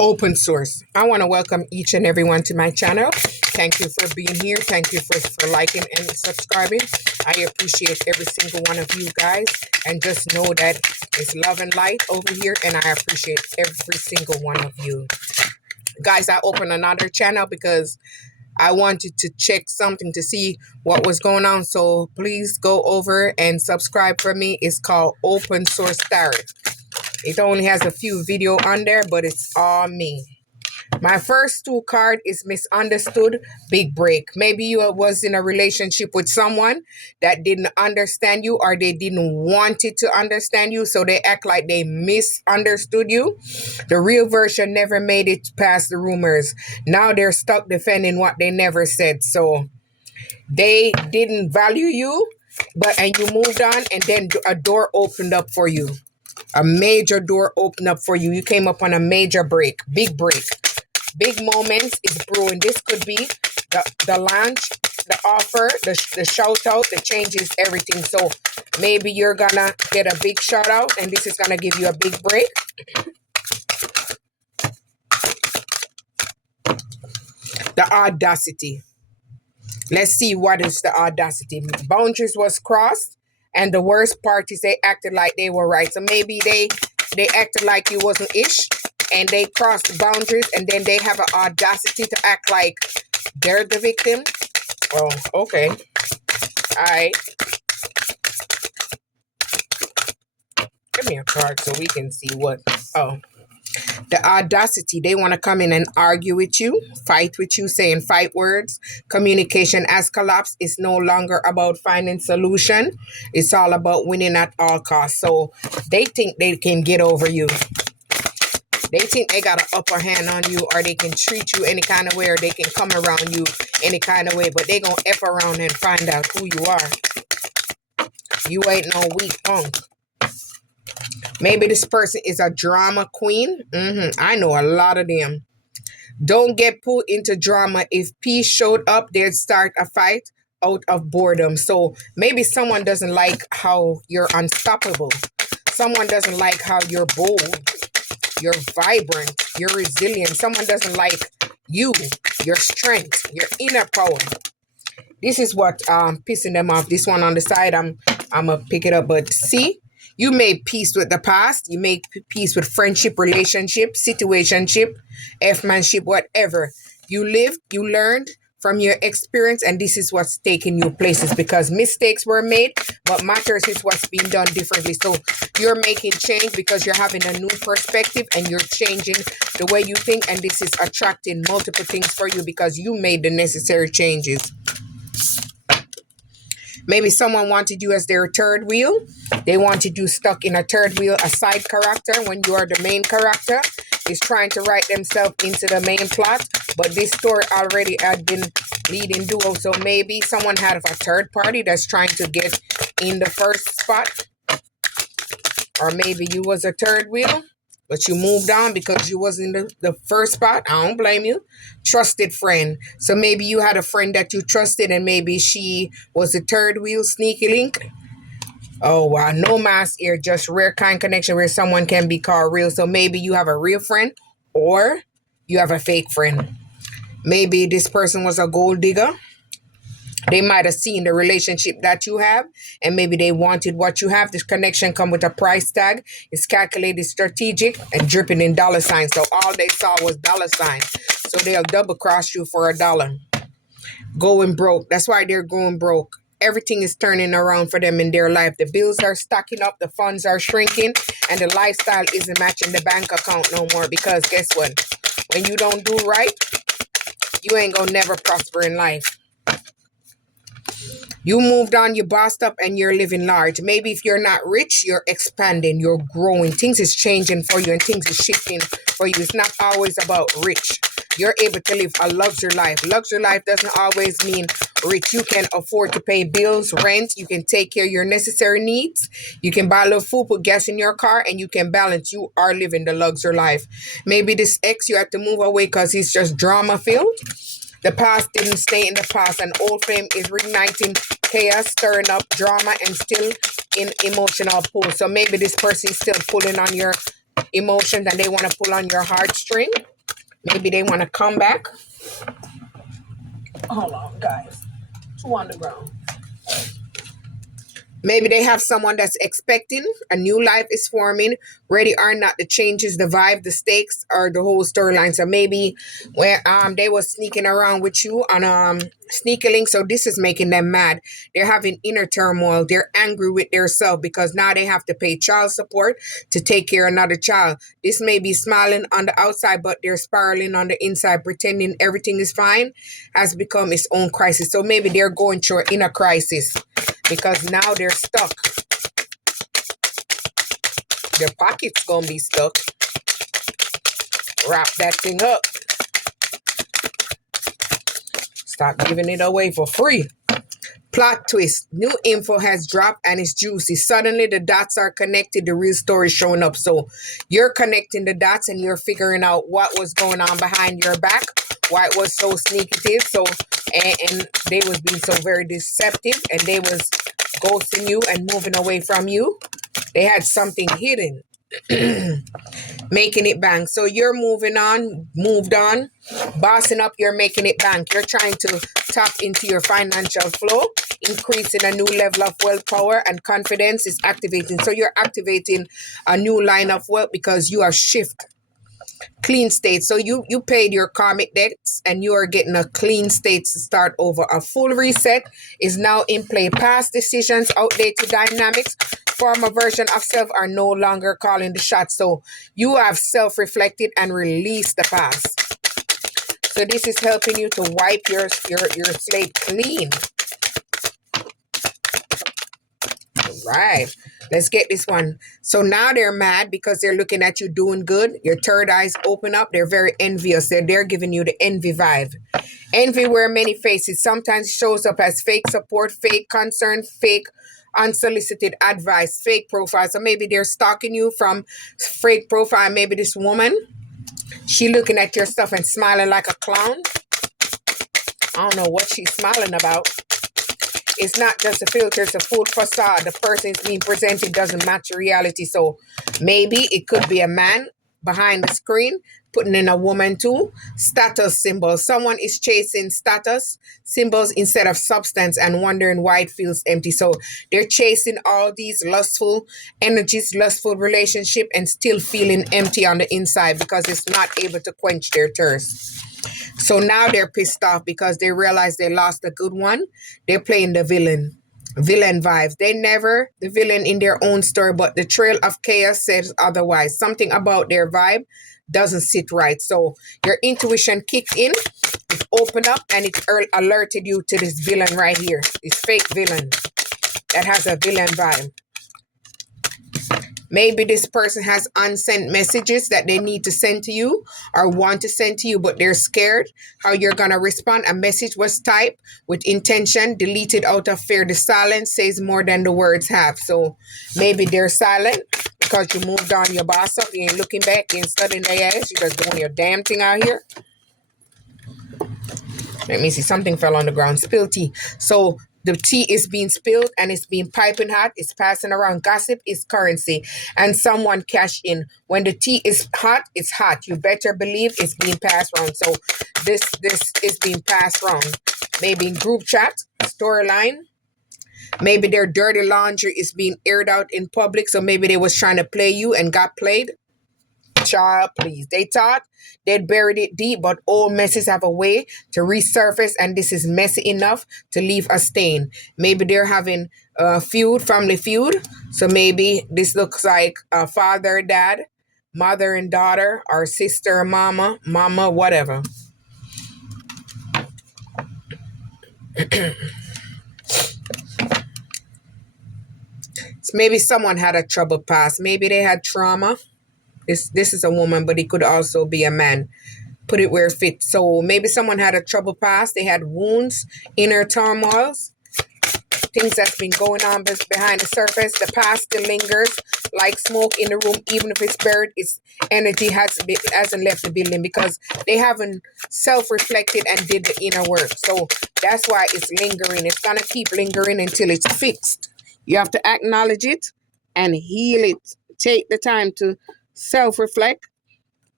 Open source. I want to welcome each and everyone to my channel. Thank you for being here. Thank you for liking and subscribing. I appreciate every single one of you guys. And just know that it's love and light over here. And I appreciate every single one of you. Guys, I opened another channel because I wanted to check something to see what was going on. So please go over and subscribe for me. It's called Open Source Tarot. It only has a few video on there, but it's all me. My first two card is misunderstood, big break. Maybe you was in a relationship with someone that didn't understand you, or they didn't want it to understand you, so they act like they misunderstood you. The real version never made it past the rumors. Now they're stuck defending what they never said. So they didn't value you, and you moved on, and then a door opened up for you. A major door opened up for you. You came up on a major break, big break. Big moments is brewing. This could be the launch, the offer, the shout out, the changes, everything. So maybe you're gonna get a big shout out, and this is gonna give you a big break. The audacity. Let's see what is the audacity. Boundaries was crossed, and the worst part is they acted like they were right. So maybe they acted like you wasn't ish, and they crossed the boundaries, and then they have an audacity to act like they're the victim. Oh, okay. All right. Give me a card so we can see what. Oh, the audacity. They want to come in and argue with you, fight with you, saying fight words. Communication has collapsed. It's no longer about finding solution. It's all about winning at all costs. So they think they can get over you. They think they got an upper hand on you, or they can treat you any kind of way, or they can come around you any kind of way, but they gonna F around and find out who you are. You ain't no weak punk. Maybe this person is a drama queen. I know a lot of them. Don't get pulled into drama. If peace showed up, they'd start a fight out of boredom. So maybe someone doesn't like how you're unstoppable. Someone doesn't like how you're bold. You're vibrant, you're resilient. Someone doesn't like you, your strength, your inner power. This is what pissing them off. This one on the side, I'm gonna pick it up. But see, you made peace with the past. You made peace with friendship, relationship, situationship, F-manship, whatever. You lived, you learned from your experience, and this is what's taking you places, because mistakes were made. What matters is what's being done differently. So you're making change because you're having a new perspective, and you're changing the way you think, and this is attracting multiple things for you because you made the necessary changes. Maybe someone wanted you as their third wheel. They wanted you stuck in a third wheel, a side character, when you are the main character. Is trying to write themselves into the main plot, but this story already had been leading duo. So maybe someone had a third party that's trying to get in the first spot, or maybe you was a third wheel, but you moved on because you was in the first spot. I don't blame you. Trusted friend. So maybe you had a friend that you trusted, and maybe she was a third wheel, sneaky link. Oh, wow. No mask here, just rare kind connection where someone can be called real. So maybe you have a real friend, or you have a fake friend. Maybe this person was a gold digger. They might have seen the relationship that you have, and maybe they wanted what you have. This connection come with a price tag. It's calculated, strategic, and dripping in dollar signs. So all they saw was dollar signs. So they'll double cross you for $1. Going broke. That's why they're going broke. Everything is turning around for them in their life. The bills are stacking up, the funds are shrinking, and the lifestyle isn't matching the bank account no more. Because guess what? When you don't do right, you ain't gonna never prosper in life. You moved on, you bossed up, and you're living large. Maybe if you're not rich, you're expanding, you're growing. Things is changing for you, and things is shifting for you. It's not always about rich. You're able to live a luxury life. Luxury life doesn't always mean rich. You can afford to pay bills, rent. You can take care of your necessary needs. You can buy a little food, put gas in your car, and you can balance. You are living the luxury life. Maybe this ex, you have to move away because he's just drama filled. The past didn't stay in the past. An old flame is reigniting chaos, stirring up drama, and still in emotional pull. So maybe this person is still pulling on your emotions, and they want to pull on your heartstring. Maybe they want to come back. Hold on, guys. Two on the ground. Maybe they have someone that's expecting a new life is forming, ready or not. The changes, the vibe, the stakes, or the whole storyline. So maybe where they were sneaking around with you on sneaky link. So this is making them mad. They're having inner turmoil. They're angry with themselves because now they have to pay child support to take care of another child. This may be smiling on the outside, but they're spiraling on the inside, pretending everything is fine, has become its own crisis. So maybe they're going through an inner crisis because now they're stuck. Their pocket's gonna be stuck. Wrap that thing up. Stop giving it away for free. Plot twist. New info has dropped and it's juicy. Suddenly the dots are connected. The real story is showing up. So you're connecting the dots and you're figuring out what was going on behind your back, why it was so sneaky. So and they was being so very deceptive and they was ghosting you and moving away from you. They had something hidden. Making it bang. So you're moved on, bossing up, you're making it bang. You're trying to tap into your financial flow, increasing a new level of willpower and confidence is activating. So you're activating a new line of wealth because you are shift. Clean state. So you paid your karmic debts and you are getting a clean state to start over. A full reset is now in play. Past decisions, outdated dynamics, former version of self are no longer calling the shots. So you have self-reflected and released the past. So this is helping you to wipe your slate clean. Right. Let's get this one. So now they're mad because they're looking at you doing good. Your third eyes open up. They're very envious. They're giving you the envy vibe. Envy wear many faces. Sometimes shows up as fake support, fake concern, fake unsolicited advice, fake profile. So maybe they're stalking you from fake profile. Maybe this woman, she looking at your stuff and smiling like a clown. I don't know what she's smiling about. It's not just a filter, it's a full facade. The person is being presented doesn't match reality. So maybe it could be a man behind the screen putting in a woman too. Status symbols. Someone is chasing status symbols instead of substance and wondering why it feels empty. So they're chasing all these lustful energies, lustful relationship, and still feeling empty on the inside because it's not able to quench their thirst. So now they're pissed off because they realize they lost a good one. They're playing the villain vibes. They never the villain in their own story, but the trail of chaos says otherwise. Something about their vibe doesn't sit right. So your intuition kicked in, it opened up, and it alerted you to this villain right here. This fake villain that has a villain vibe. Maybe this person has unsent messages that they need to send to you or want to send to you, but they're scared how you're going to respond. A message was typed with intention, deleted out of fear. The silence says more than the words have. So maybe they're silent because you moved on your boss up. You ain't looking back, you ain't studying their ass. You just doing your damn thing out here. Let me see. Something fell on the ground. Spill tea. So the tea is being spilled and it's being piping hot. It's passing around. Gossip is currency. And someone cash in. When the tea is hot, it's hot. You better believe it's being passed around. So this is being passed around. Maybe in group chat, storyline. Maybe their dirty laundry is being aired out in public. So maybe they was trying to play you and got played. Child, please. They thought they'd buried it deep, but old messes have a way to resurface, and this is messy enough to leave a stain. Maybe they're having a feud, family feud. So maybe this looks like a father, dad, mother and daughter, or sister, mama, whatever. So maybe someone had a troubled past. Maybe they had trauma. This is a woman, but it could also be a man. Put it where it fits. So maybe someone had a troubled past. They had wounds, inner turmoils, things that's been going on behind the surface. The past still lingers like smoke in the room, even if it's buried. Its energy hasn't left the building because they haven't self-reflected and did the inner work. So that's why it's lingering. It's gonna keep lingering until it's fixed. You have to acknowledge it and heal it. Take the time to self-reflect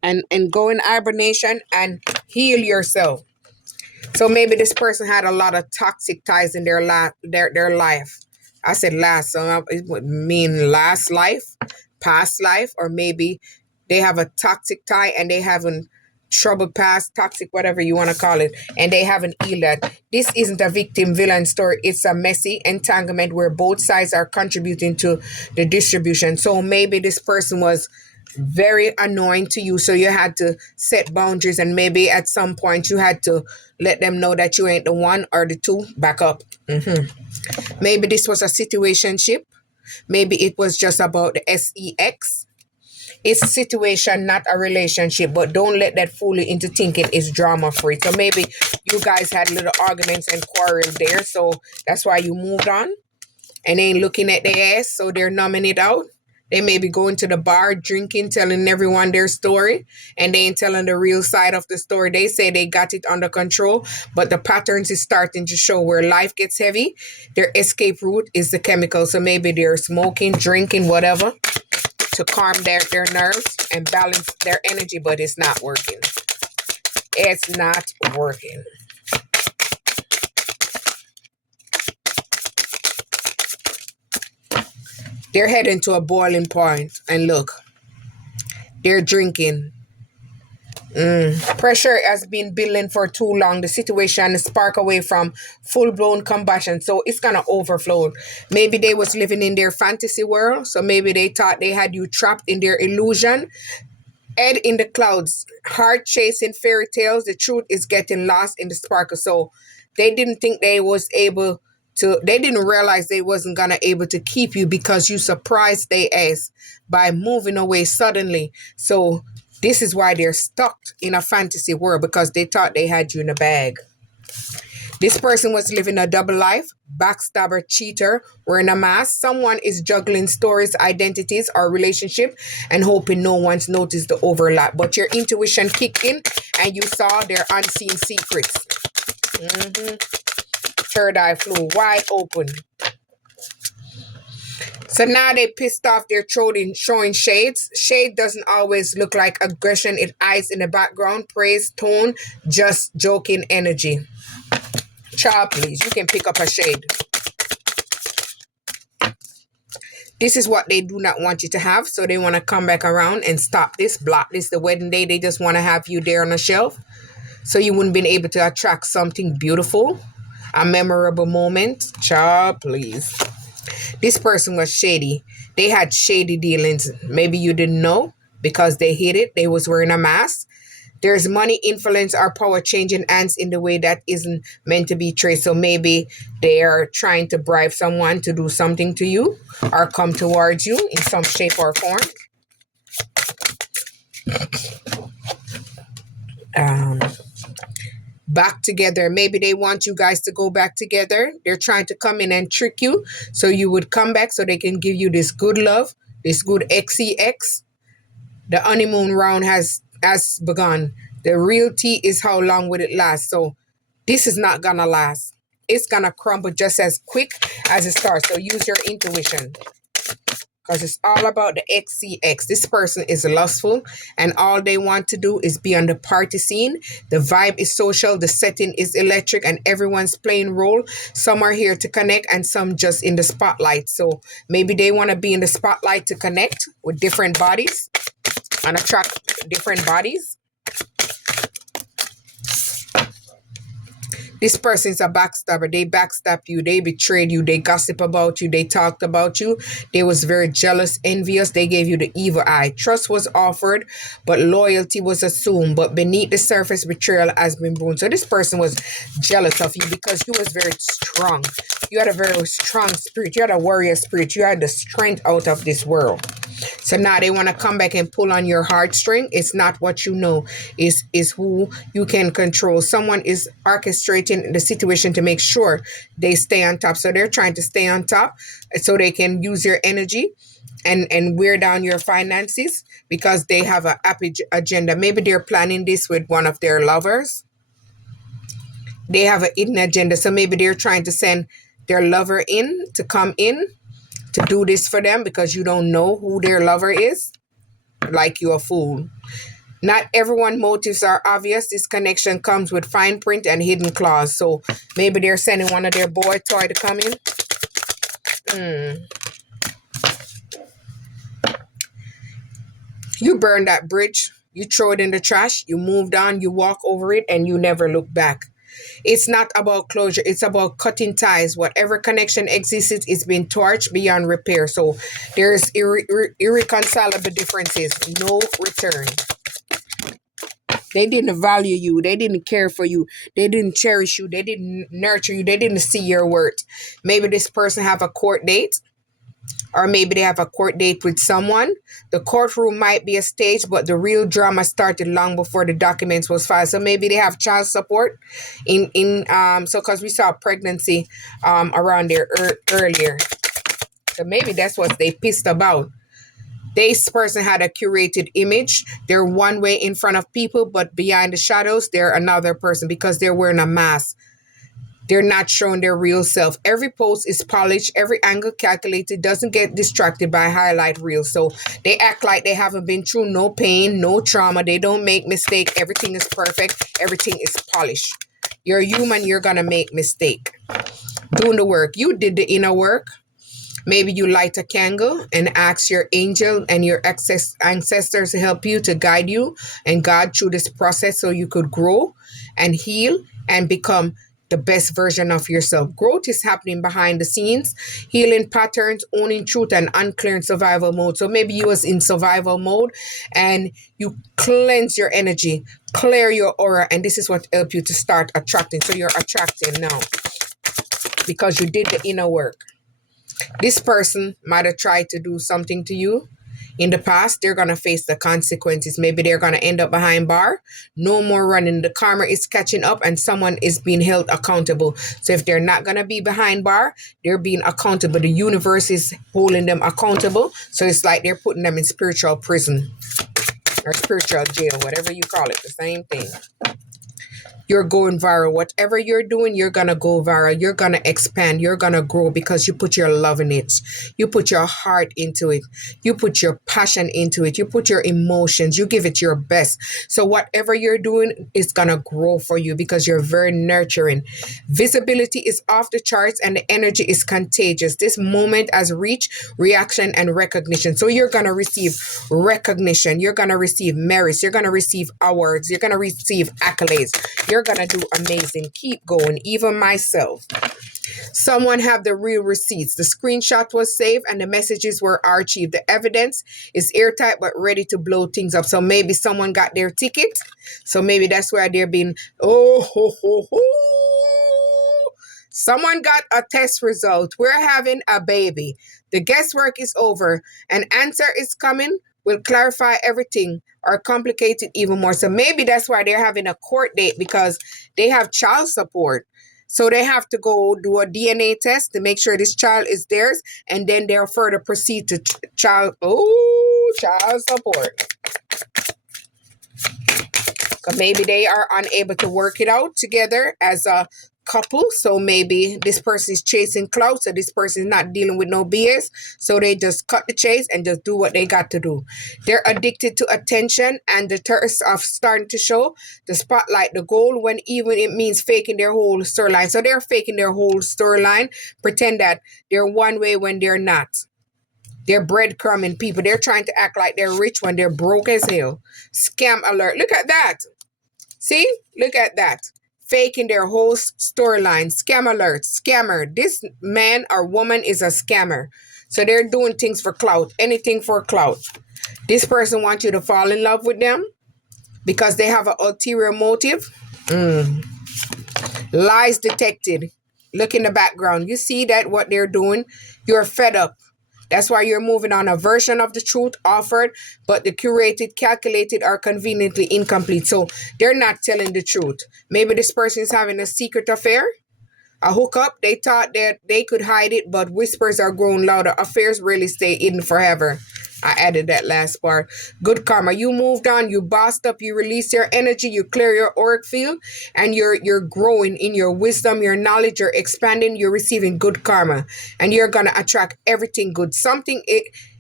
and go in hibernation and heal yourself. So maybe this person had a lot of toxic ties in their life. I said last, so it would mean last life, past life, or maybe they have a toxic tie and they haven't trouble past, toxic, whatever you want to call it, and they haven't healed that. This isn't a victim villain story. It's a messy entanglement where both sides are contributing to the distribution. So maybe this person was very annoying to you, so you had to set boundaries, and maybe at some point you had to let them know that you ain't the one or the two. Back up. Maybe this was a situationship. Maybe it was just about the sex. It's a situation, not a relationship, but don't let that fool you into thinking it's drama free. So maybe you guys had little arguments and quarrel there, so that's why you moved on and ain't looking at their ass, so they're numbing it out. They may be going to the bar, drinking, telling everyone their story, and they ain't telling the real side of the story. They say they got it under control, but the patterns is starting to show where life gets heavy. Their escape route is the chemical. So maybe they're smoking, drinking, whatever, to calm their nerves and balance their energy, but it's not working. It's not working. They're heading to a boiling point, and look, they're drinking. Pressure has been building for too long. The situation is spark away from full-blown combustion, so it's gonna overflow. Maybe they was living in their fantasy world, so maybe they thought they had you trapped in their illusion. Head in the clouds, heart chasing fairy tales. The truth is getting lost in the sparkle. So they didn't think they was able to. They didn't realize they wasn't gonna able to keep you because you surprised they ass by moving away suddenly. So this is why they're stuck in a fantasy world, because they thought they had you in a bag. This person was living a double life, backstabber, cheater, wearing a mask. Someone is juggling stories, identities, or relationship and hoping no one's noticed the overlap. But your intuition kicked in and you saw their unseen secrets. Third eye flew wide open. So now they pissed off, they're showing shades. Shade doesn't always look like aggression. It hides in the background, praise, tone, just joking energy. Child, please, you can pick up a shade. This is what they do not want you to have. So they want to come back around and stop this, block this, the wedding day. They just want to have you there on a shelf. So you wouldn't be able to attract something beautiful, a memorable moment. Child, please. This person was shady. They had shady dealings. Maybe you didn't know because they hid it. They was wearing a mask. There's money, influence, or power changing hands in the way that isn't meant to be traced. So maybe they are trying to bribe someone to do something to you or come towards you in some shape or form. Back together. Maybe they want you guys to go back together. They're trying to come in and trick you so you would come back so they can give you this good love, this good XEX. The honeymoon round has begun. The real tea is how long will it last. So this is not gonna last. It's gonna crumble just as quick as it starts. So use your intuition, because it's all about the XCX. This person is lustful and all they want to do is be on the party scene. The vibe is social, the setting is electric, and everyone's playing role. Some are here to connect and some just in the spotlight. So maybe they want to be in the spotlight to connect with different bodies and attract different bodies. This person's a backstabber. They backstab you. They betrayed you. They gossip about you. They talked about you. They was very jealous, envious. They gave you the evil eye. Trust was offered, but loyalty was assumed. But beneath the surface, betrayal has been born. So this person was jealous of you because you was very strong. You had a very strong spirit. You had a warrior spirit. You had the strength out of this world. So now they want to come back and pull on your heartstring. It's not what you know. Is who you can control. Someone is orchestrating the situation to make sure they stay on top. So they're trying to stay on top so they can use your energy and wear down your finances because they have a happy agenda. Maybe they're planning this with one of their lovers. They have a hidden agenda. So maybe they're trying to send their lover in to come in to do this for them because you don't know who their lover is. Like you're a fool. Not everyone motives are obvious. This connection comes with fine print and hidden clause. So maybe they're sending one of their boy toy to come in. You burn that bridge. You throw it in the trash. You moved on. You walk over it and you never look back. It's not about closure. It's about cutting ties. Whatever connection existed is being torched beyond repair. So there's irreconcilable differences. No return. They didn't value you. They didn't care for you. They didn't cherish you. They didn't nurture you. They didn't see your worth. Maybe this person have a court date, or maybe they have a court date with someone. The courtroom might be a stage, but the real drama started long before the documents was filed. So maybe they have child support so because we saw pregnancy around there earlier. So maybe that's what they pissed about. This person had a curated image. They're one way in front of people, but behind the shadows, they're another person because they're wearing a mask. They're not showing their real self. Every post is polished, every angle calculated, doesn't get distracted by highlight reels. So they act like they haven't been through no pain, no trauma. They don't make mistake. Everything is perfect. Everything is polished. You're human. You're going to make mistake. Doing the work. You did the inner work. Maybe you light a candle and ask your angel and your ancestors to help you, to guide you and God through this process so you could grow and heal and become the best version of yourself. Growth is happening behind the scenes, healing patterns, owning truth, and unclearing survival mode. So maybe you was in survival mode and you cleanse your energy, clear your aura, and this is what helped you to start attracting. So you're attracting now because you did the inner work. This person might have tried to do something to you in the past. They're going to face the consequences. Maybe they're going to end up behind bar. No more running. The karma is catching up and someone is being held accountable. So if they're not going to be behind bar, they're being accountable. The universe is holding them accountable. So it's like they're putting them in spiritual prison or spiritual jail, whatever you call it, the same thing. You're going viral. Whatever you're doing, you're going to go viral. You're going to expand. You're going to grow because you put your love in it. You put your heart into it. You put your passion into it. You put your emotions. You give it your best. So whatever you're doing is going to grow for you because you're very nurturing. Visibility is off the charts and the energy is contagious. This moment has reached reaction and recognition. So you're going to receive recognition. You're going to receive merits. You're going to receive awards. You're going to receive accolades. You're going to do amazing. Keep going. Even myself. Someone have the real receipts. The screenshot was saved and the messages were archived. The evidence is airtight but ready to blow things up. So maybe someone got their ticket. So maybe that's where they're being, someone got a test result. We're having a baby. The guesswork is over. An answer is coming. Will clarify everything or complicate it even more. So maybe that's why they're having a court date because they have child support. So they have to go do a DNA test to make sure this child is theirs. And then they'll further proceed to child support. So maybe they are unable to work it out together as a couple. So maybe this person is chasing clout. So this person is not dealing with no BS. So they just cut the chase and just do what they got to do. They're addicted to attention and the thirst of starting to show the spotlight, the goal, when even it means faking their whole storyline. So they're faking their whole storyline, pretend that they're one way when they're not. They're breadcrumbing people. They're trying to act like they're rich when they're broke as hell. Scam alert. Look at that. See? Look at that. Faking their whole storyline. Scam alert. Scammer. This man or woman is a scammer. So they're doing things for clout. Anything for clout. This person wants you to fall in love with them because they have an ulterior motive. Lies detected. Look in the background. You see that what they're doing? You're fed up. That's why you're moving on a version of the truth offered, but the curated, calculated, or conveniently incomplete. So they're not telling the truth. Maybe this person is having a secret affair, a hookup. They thought that they could hide it, but whispers are growing louder. Affairs really stay hidden forever. I added that last part. Good karma. You moved on. You bossed up. You release your energy. You clear your auric field. And you're growing in your wisdom, your knowledge. You're expanding. You're receiving good karma. And you're going to attract everything good. Something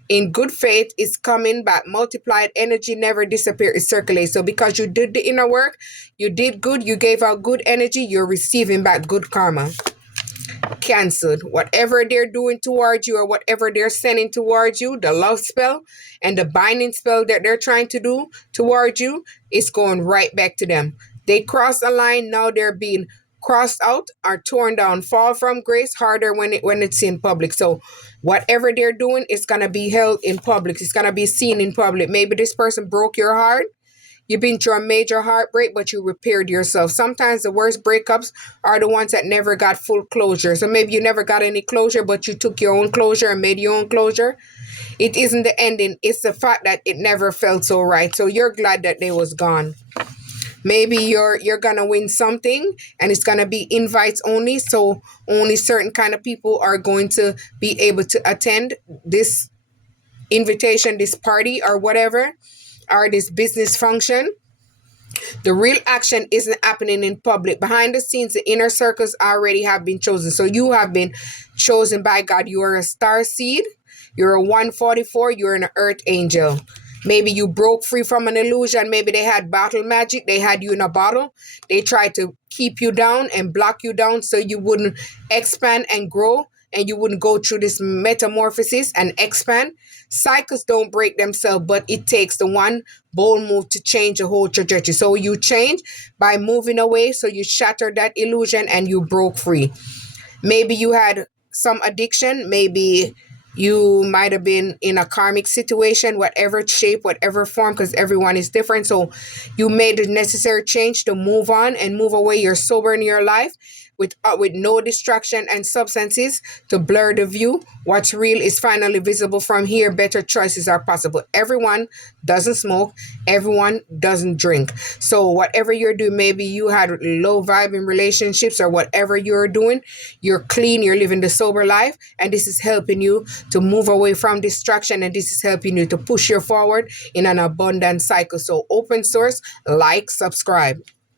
in good faith is coming back. Multiplied energy never disappears, it circulates. So because you did the inner work, you did good, you gave out good energy, you're receiving back good karma. Cancelled. Whatever they're doing towards you or whatever they're sending towards you, the love spell and the binding spell that they're trying to do towards you, is going right back to them. They cross a line, now they're being crossed out or torn down. Fall from grace harder when it's in public. So whatever they're doing is gonna be held in public. It's gonna be seen in public. Maybe this person broke your heart. You've been through a major heartbreak, but you repaired yourself. Sometimes the worst breakups are the ones that never got full closure. So maybe you never got any closure, but you took your own closure and made your own closure. It isn't the ending. It's the fact that it never felt so right. So you're glad that they was gone. Maybe you're gonna win something and it's gonna be invites only. So only certain kind of people are going to be able to attend this invitation, this party or whatever, or this business function. The real action isn't happening in public. Behind the scenes, the inner circles already have been chosen. So you have been chosen by God. You are a star seed. You're a 144. You're an earth angel. Maybe you broke free from an illusion. Maybe they had battle magic. They had you in a bottle. They tried to keep you down and block you down so you wouldn't expand and grow and you wouldn't go through this metamorphosis and expand. Cycles don't break themselves, but it takes the one bold move to change the whole trajectory. So you change by moving away. So you shattered that illusion and you broke free. Maybe you had some addiction. Maybe you might have been in a karmic situation, whatever shape, whatever form, because everyone is different. So you made the necessary change to move on and move away. You're sober in your life with no distraction and substances to blur the view. What's real is finally visible from here. Better choices are possible. Everyone doesn't smoke. Everyone doesn't drink. So whatever you're doing, maybe you had low vibe in relationships or whatever you're doing, you're clean, you're living the sober life. And this is helping you to move away from distraction. And this is helping you to push you forward in an abundant cycle. So open source, like, subscribe.